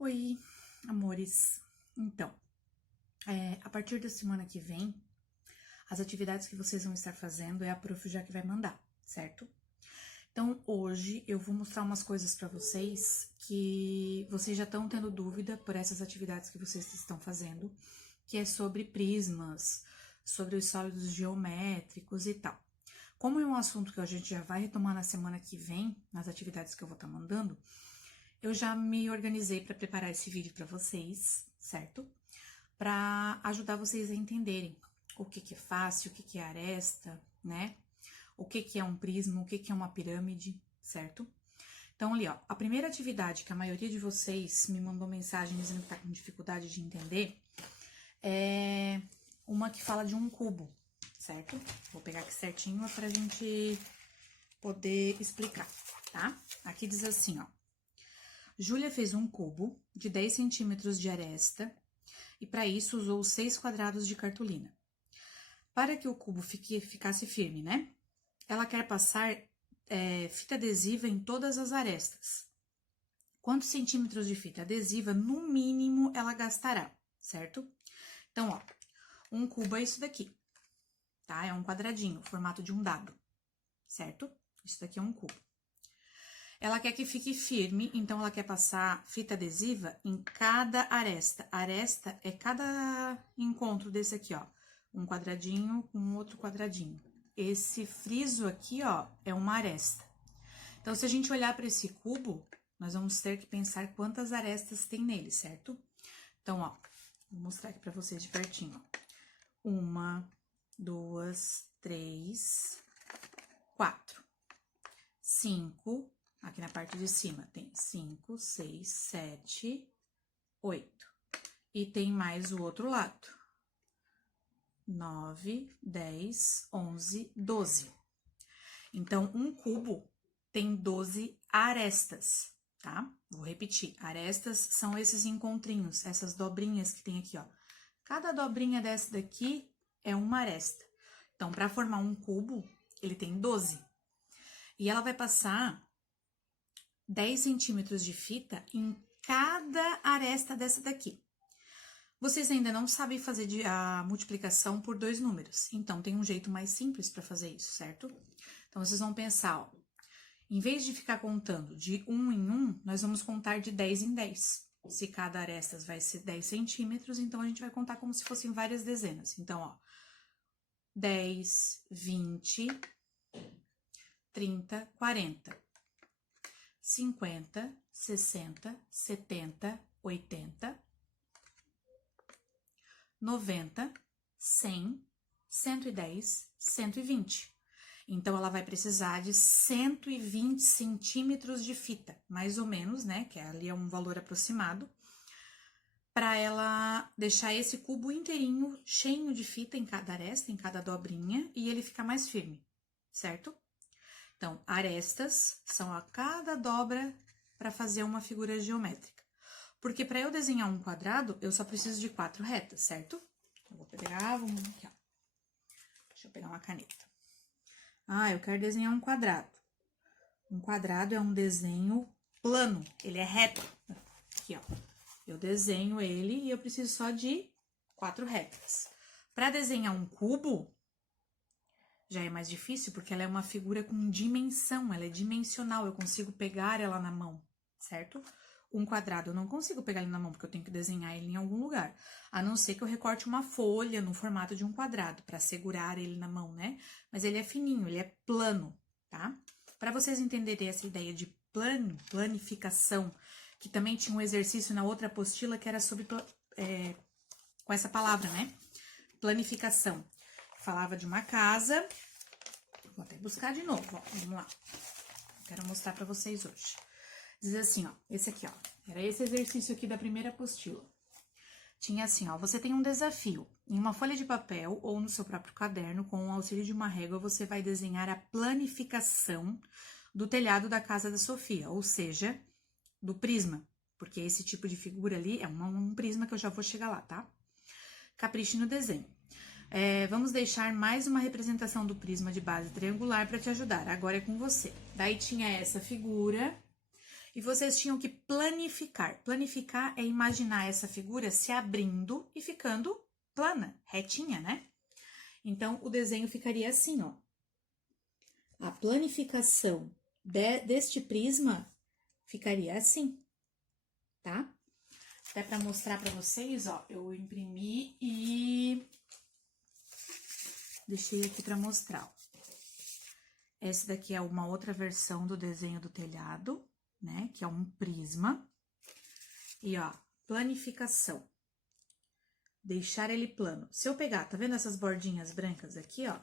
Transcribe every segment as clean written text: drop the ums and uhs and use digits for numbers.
Oi, amores. Então, a partir da semana que vem, as atividades que vocês vão estar fazendo a prof já que vai mandar, certo? Então, hoje eu vou mostrar umas coisas para vocês que vocês já estão tendo dúvida por essas atividades que vocês estão fazendo, que é sobre prismas, sobre os sólidos geométricos e tal. Como é um assunto que a gente já vai retomar na semana que vem, nas atividades que eu vou estar mandando, eu já me organizei para preparar esse vídeo para vocês, certo? Para ajudar vocês a entenderem o que é face, o que é aresta, né? O que é um prisma, o que é uma pirâmide, certo? Então, ali, ó, a primeira atividade que a maioria de vocês me mandou mensagem dizendo que tá com dificuldade de entender é uma que fala de um cubo, certo? Vou pegar aqui certinho pra gente poder explicar, tá? Aqui diz assim, ó. Júlia fez um cubo de 10 centímetros de aresta e para isso usou 6 quadrados de cartolina. Para que o cubo ficasse firme, né? Ela quer passar fita adesiva em todas as arestas. Quantos centímetros de fita adesiva, no mínimo, ela gastará, certo? Então, ó, um cubo é isso daqui, tá? É um quadradinho, formato de um dado, certo? Isso daqui é um cubo. Ela quer que fique firme, então ela quer passar fita adesiva em cada aresta. Aresta é cada encontro desse aqui, ó. Um quadradinho com outro quadradinho. Esse friso aqui, ó, é uma aresta. Então, se a gente olhar para esse cubo, nós vamos ter que pensar quantas arestas tem nele, certo? Então, ó, vou mostrar aqui para vocês de pertinho, ó. 1, 2, 3, 4, 5... Aqui na parte de cima tem 5, 6, 7, 8. E tem mais o outro lado. 9, 10, 11, 12. Então, um cubo tem 12 arestas, tá? Vou repetir. Arestas são esses encontrinhos, essas dobrinhas que tem aqui, ó. Cada dobrinha dessa daqui é uma aresta. Então, para formar um cubo, ele tem 12. E ela vai passar 10 centímetros de fita em cada aresta dessa daqui. Vocês ainda não sabem fazer a multiplicação por 2 números, então tem um jeito mais simples para fazer isso, certo? Então, vocês vão pensar, ó, em vez de ficar contando de 1 em 1, nós vamos contar de 10 em 10. Se cada aresta vai ser 10 centímetros, então a gente vai contar como se fossem várias dezenas. Então, ó, 10, 20, 30, 40. 50, 60, 70, 80, 90, 100, 110, 120. Então, ela vai precisar de 120 centímetros de fita, mais ou menos, né? Que ali é um valor aproximado, para ela deixar esse cubo inteirinho cheio de fita em cada aresta, em cada dobrinha, e ele ficar mais firme, certo? Então, arestas são a cada dobra para fazer uma figura geométrica. Porque para eu desenhar um quadrado, eu só preciso de 4 retas, certo? Eu vou pegar, vamos aqui, ó. Deixa eu pegar uma caneta. Ah, eu quero desenhar um quadrado. Um quadrado é um desenho plano, ele é reto. Aqui, ó. Eu desenho ele e eu preciso só de 4 retas. Para desenhar um cubo, já é mais difícil, porque ela é uma figura com dimensão, ela é dimensional, eu consigo pegar ela na mão, certo? Um quadrado eu não consigo pegar ele na mão, porque eu tenho que desenhar ele em algum lugar. A não ser que eu recorte uma folha no formato de um quadrado, para segurar ele na mão, né? Mas ele é fininho, ele é plano, tá? Para vocês entenderem essa ideia de planificação, que também tinha um exercício na outra apostila que era sobre, com essa palavra, né? Planificação. Falava de uma casa, vou até buscar de novo, ó, vamos lá. Quero mostrar para vocês hoje. Diz assim, ó, esse aqui, ó, era esse exercício aqui da primeira apostila. Tinha assim, ó, você tem um desafio. Em uma folha de papel ou no seu próprio caderno, com o auxílio de uma régua, você vai desenhar a planificação do telhado da casa da Sofia, ou seja, do prisma, porque esse tipo de figura ali é um prisma que eu já vou chegar lá, tá? Capriche no desenho. Vamos deixar mais uma representação do prisma de base triangular para te ajudar. Agora é com você. Daí tinha essa figura e vocês tinham que planificar. Planificar é imaginar essa figura se abrindo e ficando plana, retinha, né? Então, o desenho ficaria assim, ó. A planificação deste prisma ficaria assim, tá? Até para mostrar para vocês, ó, eu imprimi e deixei aqui para mostrar, ó. Essa daqui é uma outra versão do desenho do telhado, né? Que é um prisma. E, ó, planificação. Deixar ele plano. Se eu pegar, tá vendo essas bordinhas brancas aqui, ó?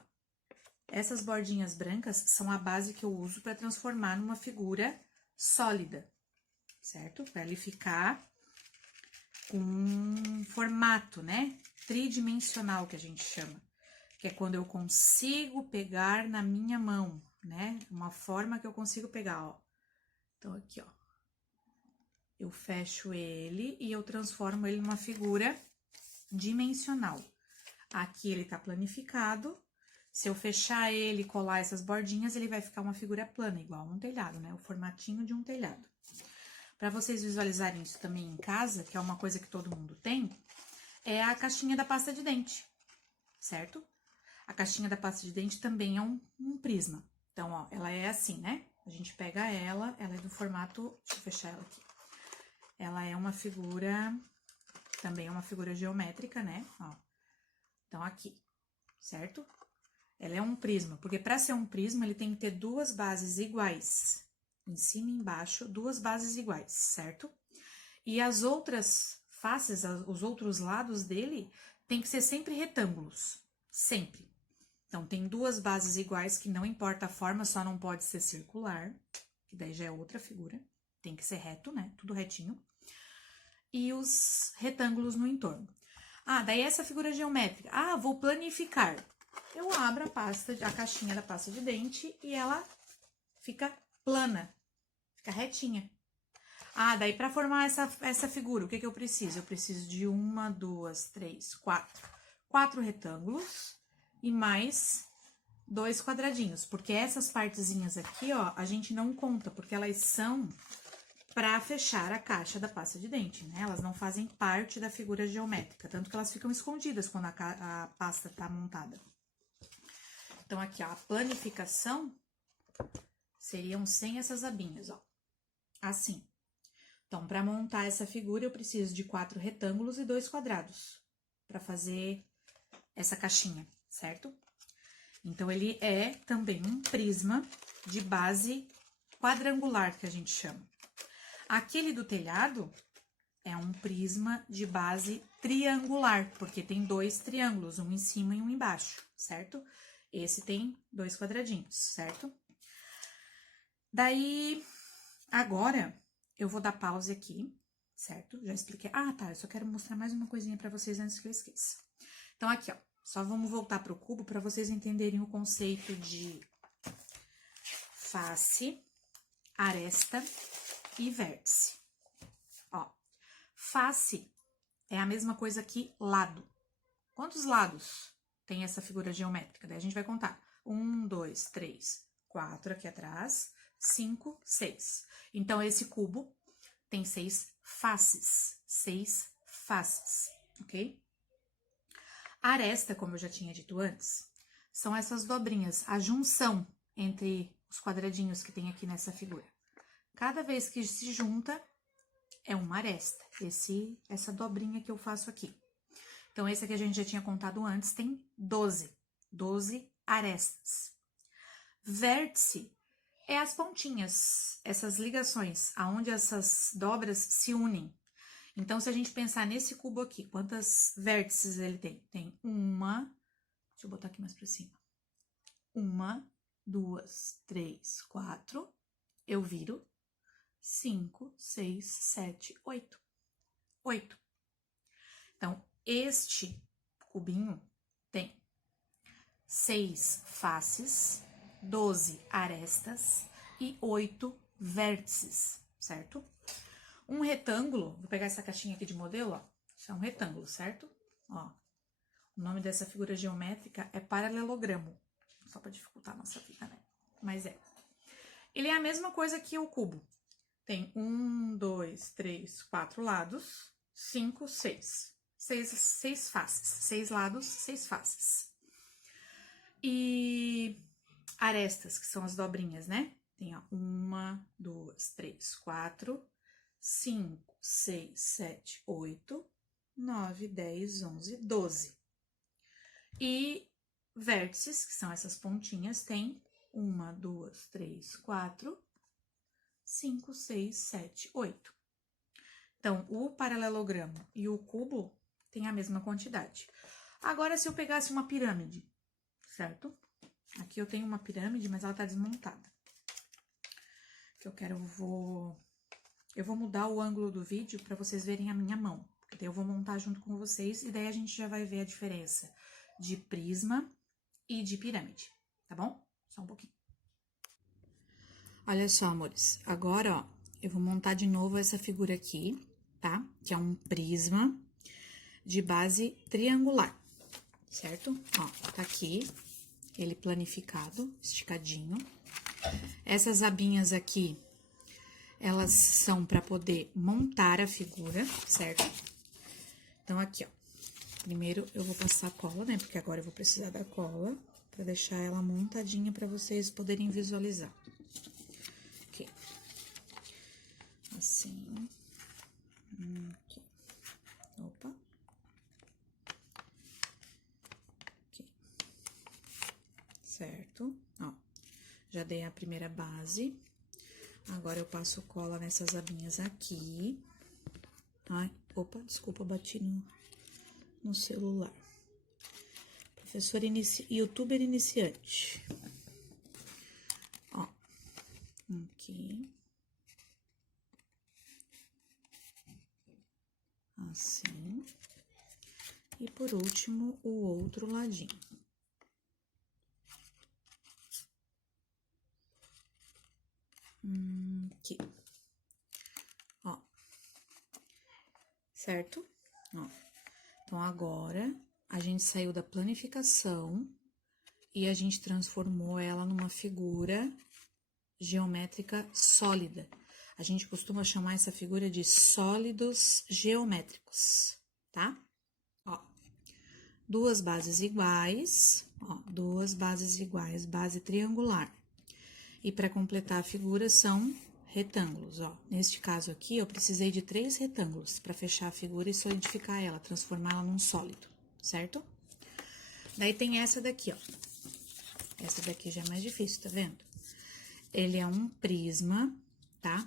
Essas bordinhas brancas são a base que eu uso para transformar numa figura sólida, certo? Para ele ficar com um formato, né? Tridimensional, que a gente chama. Que é quando eu consigo pegar na minha mão, né? Uma forma que eu consigo pegar, ó. Então, aqui, ó. Eu fecho ele e eu transformo ele numa figura dimensional. Aqui ele tá planificado. Se eu fechar ele e colar essas bordinhas, ele vai ficar uma figura plana, igual um telhado, né? O formatinho de um telhado. Para vocês visualizarem isso também em casa, que é uma coisa que todo mundo tem, é a caixinha da pasta de dente, certo? A caixinha da pasta de dente também é um prisma. Então, ó, ela é assim, né? A gente pega ela é do formato... Deixa eu fechar ela aqui. Ela é uma figura... Também é uma figura geométrica, né? Ó. Então, aqui, certo? Ela é um prisma, porque para ser um prisma, ele tem que ter duas bases iguais. Em cima e embaixo, duas bases iguais, certo? E as outras faces, os outros lados dele, tem que ser sempre retângulos. Sempre. Então, tem duas bases iguais, que não importa a forma, só não pode ser circular, que daí já é outra figura. Tem que ser reto, né? Tudo retinho. E os retângulos no entorno. Ah, daí essa figura geométrica. Ah, vou planificar. Eu abro a caixinha da pasta de dente e ela fica plana, fica retinha. Ah, daí para formar essa figura, o que eu preciso? Eu preciso de 1, 2, 3, 4. 4 retângulos e mais 2 quadradinhos, porque essas partezinhas aqui, ó, a gente não conta, porque elas são para fechar a caixa da pasta de dente, né? Elas não fazem parte da figura geométrica, tanto que elas ficam escondidas quando a pasta tá montada. Então, aqui, ó, a planificação seriam sem essas abinhas, ó. Assim. Então, para montar essa figura, eu preciso de 4 retângulos e 2 quadrados para fazer essa caixinha, certo? Então, ele é também um prisma de base quadrangular, que a gente chama. Aquele do telhado é um prisma de base triangular, porque tem 2 triângulos, um em cima e um embaixo, certo? Esse tem 2 quadradinhos, certo? Daí, agora, eu vou dar pause aqui, certo? Já expliquei. Ah, tá, eu só quero mostrar mais uma coisinha pra vocês antes que eu esqueça. Então, aqui, ó, só vamos voltar pro cubo pra vocês entenderem o conceito de face, aresta e vértice. Ó, face é a mesma coisa que lado. Quantos lados tem essa figura geométrica? Daí a gente vai contar. 1, 2, 3, 4 aqui atrás, 5, 6. Então, esse cubo tem 6 faces. 6 faces, ok? A aresta, como eu já tinha dito antes, são essas dobrinhas, a junção entre os quadradinhos que tem aqui nessa figura. Cada vez que se junta, é uma aresta. Essa dobrinha que eu faço aqui. Então, esse aqui a gente já tinha contado antes, tem 12 arestas. Vértice é as pontinhas, essas ligações, aonde essas dobras se unem. Então, se a gente pensar nesse cubo aqui, quantas vértices ele tem? Tem uma, deixa eu botar aqui mais pra cima. 1, 2, 3, 4, eu viro 5, 6, 7, 8. 8. Então, este cubinho tem 6 faces, 12 arestas e 8 vértices, certo? Um retângulo, vou pegar essa caixinha aqui de modelo, ó, isso é um retângulo, certo? Ó, o nome dessa figura geométrica é paralelogramo, só para dificultar a nossa vida, né? Mas é. Ele é a mesma coisa que o cubo. tem 1, 2, 3, 4 lados, 5, 6. 6 faces. 6 lados, 6 faces. E arestas, que são as dobrinhas, né? Tem, ó, 1, 2, 3, 4, 5, 6, 7, 8, 9, 10, 11, 12. E vértices, que são essas pontinhas, tem 1, 2, 3, 4, 5, 6, 7, 8. Então, o paralelogramo e o cubo têm a mesma quantidade. Agora, se eu pegasse uma pirâmide, certo? Aqui eu tenho uma pirâmide, mas ela tá desmontada. Que eu vou mudar o ângulo do vídeo para vocês verem a minha mão. Porque daí eu vou montar junto com vocês e daí a gente já vai ver a diferença de prisma e de pirâmide, tá bom? Só um pouquinho. Olha só, amores. Agora, ó, eu vou montar de novo essa figura aqui, tá? Que é um prisma de base triangular, certo? Ó, tá aqui, ele planificado, esticadinho. Essas abinhas aqui, elas são para poder montar a figura, certo? Então, aqui, ó. Primeiro, eu vou passar a cola, né? Porque agora eu vou precisar da cola para deixar ela montadinha para vocês poderem visualizar. Aqui. Assim. Aqui. Opa. Aqui. Certo? Ó. Já dei a primeira base. Agora, eu passo cola nessas abinhas aqui. Ai, opa, desculpa, bati no celular. Professor youtuber iniciante. Ó, aqui. Assim. E por último, o outro ladinho. Aqui. Ó. Certo? Ó. Então, agora, a gente saiu da planificação e a gente transformou ela numa figura geométrica sólida. A gente costuma chamar essa figura de sólidos geométricos, tá? Ó, duas bases iguais, ó, duas bases iguais, base triangular. E para completar a figura são retângulos, ó. Neste caso aqui, eu precisei de 3 retângulos para fechar a figura e solidificar ela, transformá-la num sólido, certo? Daí tem essa daqui, ó. Essa daqui já é mais difícil, tá vendo? Ele é um prisma, tá?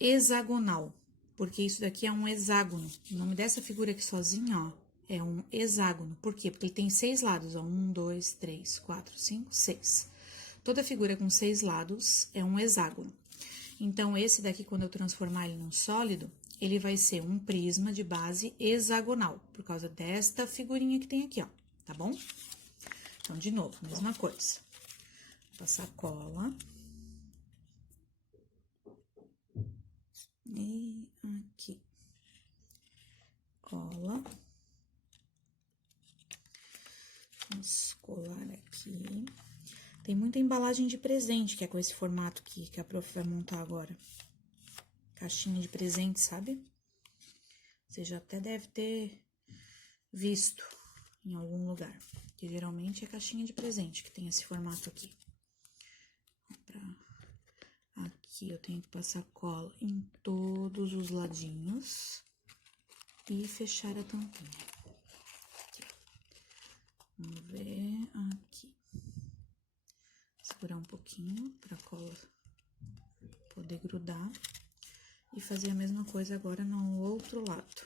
Hexagonal, porque isso daqui é um hexágono. O nome dessa figura aqui sozinha, ó, é um hexágono. Por quê? Porque ele tem 6 lados, ó. 1, 2, 3, 4, 5, 6. Toda figura com 6 lados é um hexágono. Então, esse daqui, quando eu transformar ele num sólido, ele vai ser um prisma de base hexagonal, por causa desta figurinha que tem aqui, ó, tá bom? Então, de novo, mesma coisa. Vou passar cola. E aqui. Cola. Vamos colar aqui. Tem muita embalagem de presente, que é com esse formato aqui, que a prof vai montar agora. Caixinha de presente, sabe? Você já até deve ter visto em algum lugar. Que geralmente é caixinha de presente, que tem esse formato aqui. Aqui eu tenho que passar cola em todos os ladinhos. E fechar a tampinha. Aqui. Vamos ver aqui. Segurar um pouquinho para a cola poder grudar. E fazer a mesma coisa agora no outro lado.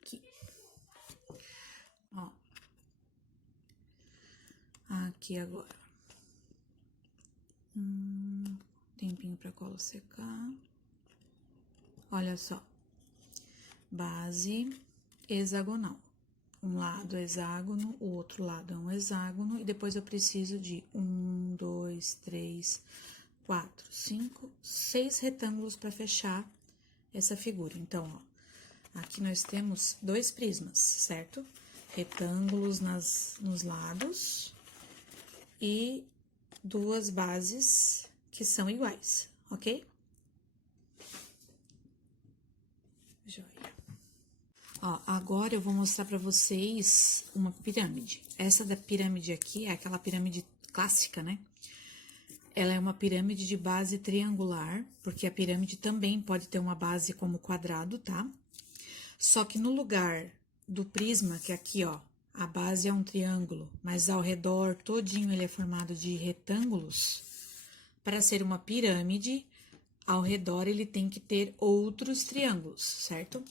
Aqui. Ó. Aqui agora. Tempinho para a cola secar. Olha só. Base hexagonal. Um lado é hexágono, o outro lado é um hexágono, e depois eu preciso de 1, 2, 3, 4, 5, 6 retângulos para fechar essa figura. Então, ó, aqui nós temos 2 prismas, certo? Retângulos nos lados e duas bases que são iguais, ok? Joia. Ó, agora eu vou mostrar pra vocês uma pirâmide. Essa da pirâmide aqui é aquela pirâmide clássica, né? Ela é uma pirâmide de base triangular, porque a pirâmide também pode ter uma base como quadrado, tá? Só que no lugar do prisma, que é aqui, ó, a base é um triângulo, mas ao redor todinho ele é formado de retângulos. Para ser uma pirâmide, ao redor ele tem que ter outros triângulos, certo?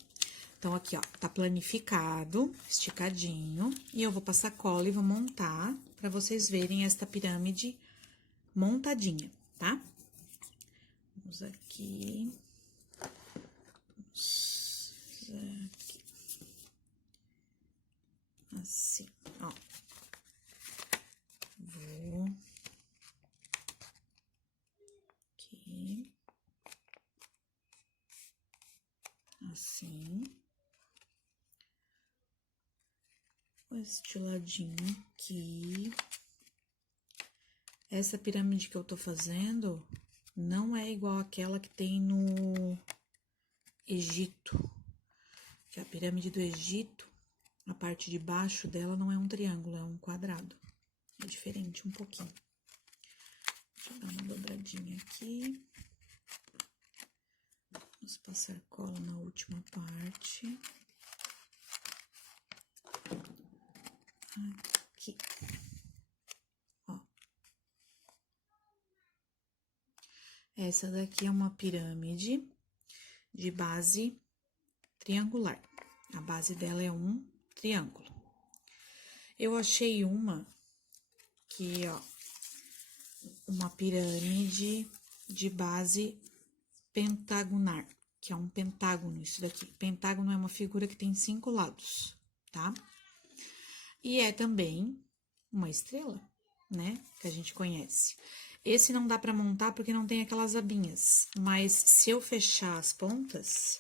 Então, aqui, ó, tá planificado, esticadinho, e eu vou passar cola e vou montar para vocês verem esta pirâmide montadinha, tá? Vamos aqui. Vamos aqui. Assim, ó. Vou aqui. Assim. Este ladinho aqui. Essa pirâmide que eu tô fazendo não é igual àquela que tem no Egito. Que a pirâmide do Egito, a parte de baixo dela não é um triângulo, é um quadrado. É diferente um pouquinho. Deixa eu dar uma dobradinha aqui. Vamos passar cola na última parte. Aqui. Ó. Essa daqui é uma pirâmide de base triangular. A base dela é um triângulo. Eu achei uma que, ó, uma pirâmide de base pentagonar, que é um pentágono, isso daqui. Pentágono é uma figura que tem 5 lados, tá? E é também uma estrela, né? Que a gente conhece. Esse não dá pra montar porque não tem aquelas abinhas, mas se eu fechar as pontas,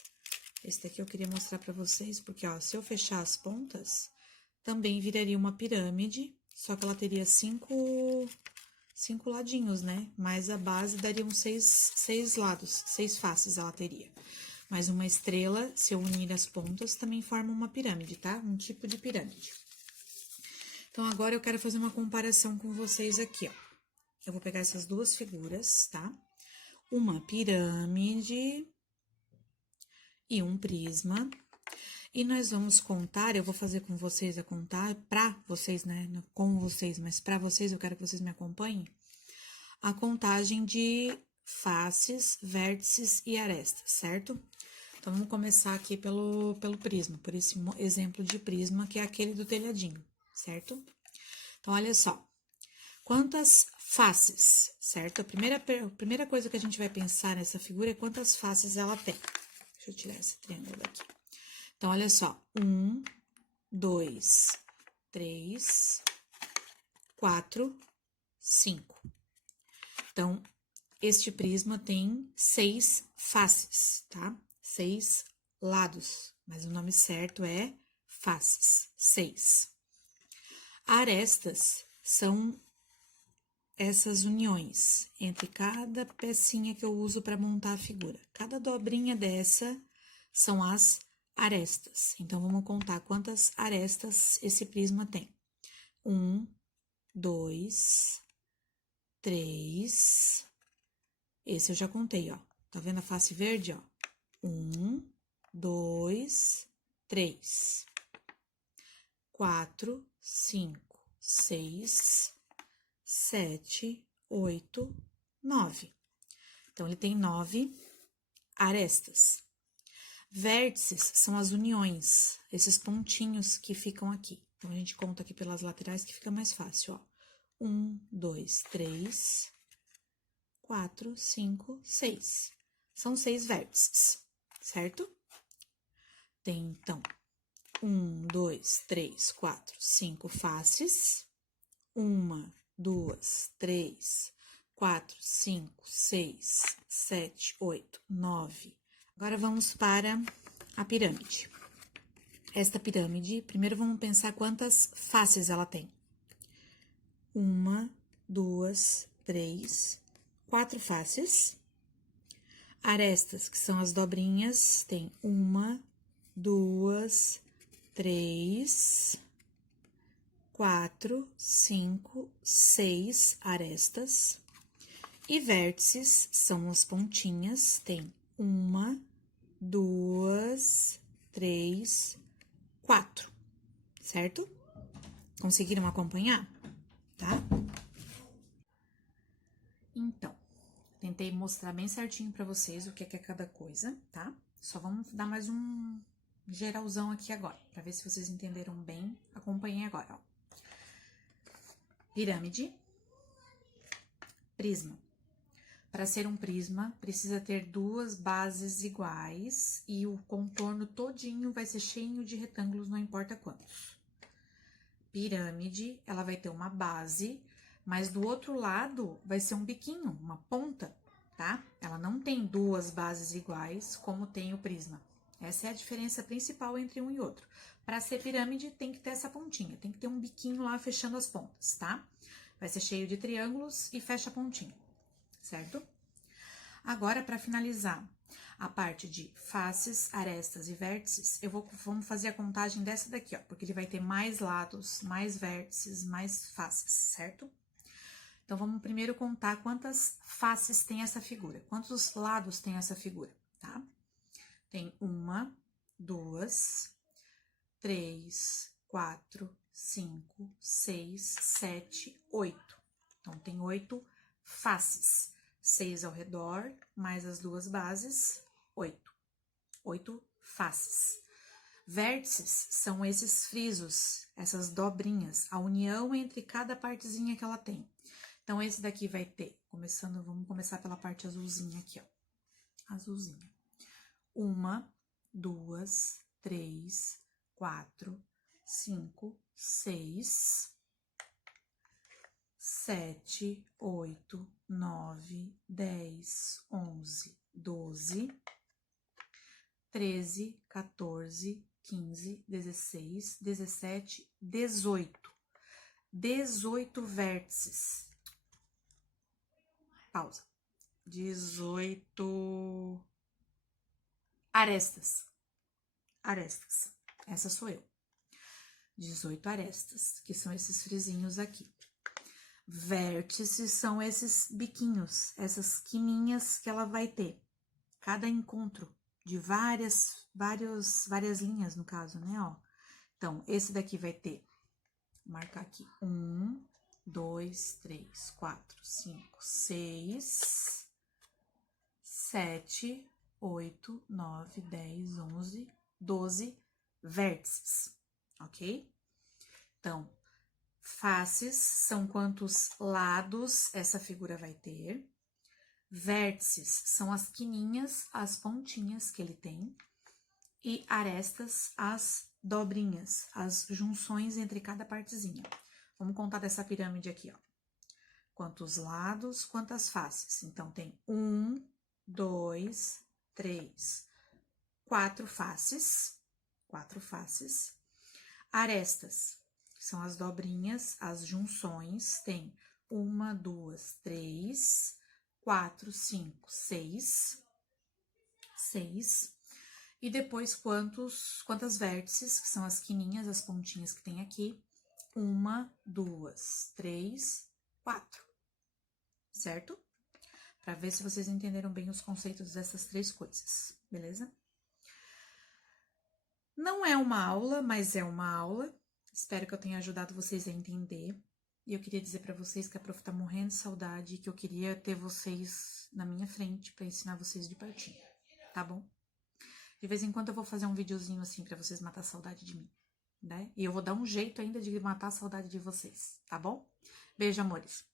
esse daqui eu queria mostrar pra vocês, porque, ó, se eu fechar as pontas, também viraria uma pirâmide, só que ela teria cinco ladinhos, né? Mas a base daria uns 6 lados, 6 faces ela teria. Mas uma estrela, se eu unir as pontas, também forma uma pirâmide, tá? Um tipo de pirâmide. Então, agora eu quero fazer uma comparação com vocês aqui, ó. Eu vou pegar essas duas figuras, tá? Uma pirâmide e um prisma. E nós vamos contar, eu vou fazer com vocês a contar, pra vocês, né? Não com vocês, mas pra vocês, eu quero que vocês me acompanhem. A contagem de faces, vértices e arestas, certo? Então, vamos começar aqui pelo prisma, por esse exemplo de prisma, que é aquele do telhadinho, certo? Então, olha só. Quantas faces, certo? A primeira coisa que a gente vai pensar nessa figura é quantas faces ela tem. Deixa eu tirar esse triângulo daqui. Então, olha só. 1, 2, 3, 4, 5. Então, este prisma tem 6 faces, tá? 6 lados, mas o nome certo é faces, 6. Arestas são essas uniões entre cada pecinha que eu uso para montar a figura. Cada dobrinha dessa são as arestas. Então, vamos contar quantas arestas esse prisma tem. 1, 2, 3. Esse eu já contei, ó. Tá vendo a face verde, ó? 1, 2, 3. 4, 5, 6, 7, 8, 9. Então, ele tem 9 arestas. Vértices são as uniões, esses pontinhos que ficam aqui. Então, a gente conta aqui pelas laterais que fica mais fácil, ó. 1, 2, 3, 4, 5, 6. São 6 vértices, certo? Tem, então, 1, 2, 3, 4, 5 faces. 1, 2, 3, 4, 5, 6, 7, 8, 9. Agora, vamos para a pirâmide. Esta pirâmide, primeiro vamos pensar quantas faces ela tem. 1, 2, 3, 4 faces. Arestas, que são as dobrinhas, tem 1, 2, 3, 4, 5, 6 arestas. E vértices são as pontinhas, tem 1, 2, 3, 4, certo? Conseguiram acompanhar? Tá? Então, tentei mostrar bem certinho pra vocês o que é cada coisa, tá? Só vamos dar mais um geralzão aqui agora, pra ver se vocês entenderam bem. Acompanhem agora, ó. Pirâmide, prisma. Para ser um prisma, precisa ter duas bases iguais e o contorno todinho vai ser cheio de retângulos, não importa quantos. Pirâmide, ela vai ter uma base, mas do outro lado vai ser um biquinho, uma ponta, tá? Ela não tem duas bases iguais como tem o prisma. Essa é a diferença principal entre um e outro. Para ser pirâmide, tem que ter essa pontinha, tem que ter um biquinho lá fechando as pontas, tá? Vai ser cheio de triângulos e fecha a pontinha, certo? Agora, para finalizar a parte de faces, arestas e vértices, vamos fazer a contagem dessa daqui, ó, porque ele vai ter mais lados, mais vértices, mais faces, certo? Então, vamos primeiro contar quantas faces tem essa figura, quantos lados tem essa figura, tá? Tem 1, 2, 3, 4, 5, 6, 7, 8. Então, tem 8 faces. 6 ao redor, mais as duas bases, 8. 8 faces. Vértices são esses frisos, essas dobrinhas, a união entre cada partezinha que ela tem. Então, esse daqui vai ter, vamos começar pela parte azulzinha aqui, ó. Azulzinha. 1, 2, 3, 4, 5, 6, 7, 8, 9, 10, 11, 12, 13, 14, 15, 16, 17, 18. 18 vértices. Pausa. 18 arestas. Arestas. Essa sou eu. 18 arestas, que são esses frisinhos aqui. Vértices são esses biquinhos, essas quininhas que ela vai ter. Cada encontro de várias linhas, no caso, né, ó. Então, esse daqui vai ter, vou marcar aqui, 1, 2, 3, 4, 5, 6, 7, 8, 9, 10, 11, 12 vértices, ok? Então, faces são quantos lados essa figura vai ter. Vértices são as quininhas, as pontinhas que ele tem. E arestas, as dobrinhas, as junções entre cada partezinha. Vamos contar dessa pirâmide aqui, ó. Quantos lados, quantas faces. Então, tem 1, 2, 3, 4 faces. 4 faces. Arestas, que são as dobrinhas, as junções, tem 1, 2, 3, 4, 5, 6. 6. E depois quantas vértices, que são as quininhas, as pontinhas que tem aqui. 1, 2, 3, 4. Certo? Para ver se vocês entenderam bem os conceitos dessas três coisas, beleza? Não é uma aula, mas é uma aula. Espero que eu tenha ajudado vocês a entender. E eu queria dizer para vocês que a prof tá morrendo de saudade e que eu queria ter vocês na minha frente para ensinar vocês de pertinho, tá bom? De vez em quando eu vou fazer um videozinho assim para vocês matar a saudade de mim, né? E eu vou dar um jeito ainda de matar a saudade de vocês, tá bom? Beijo, amores!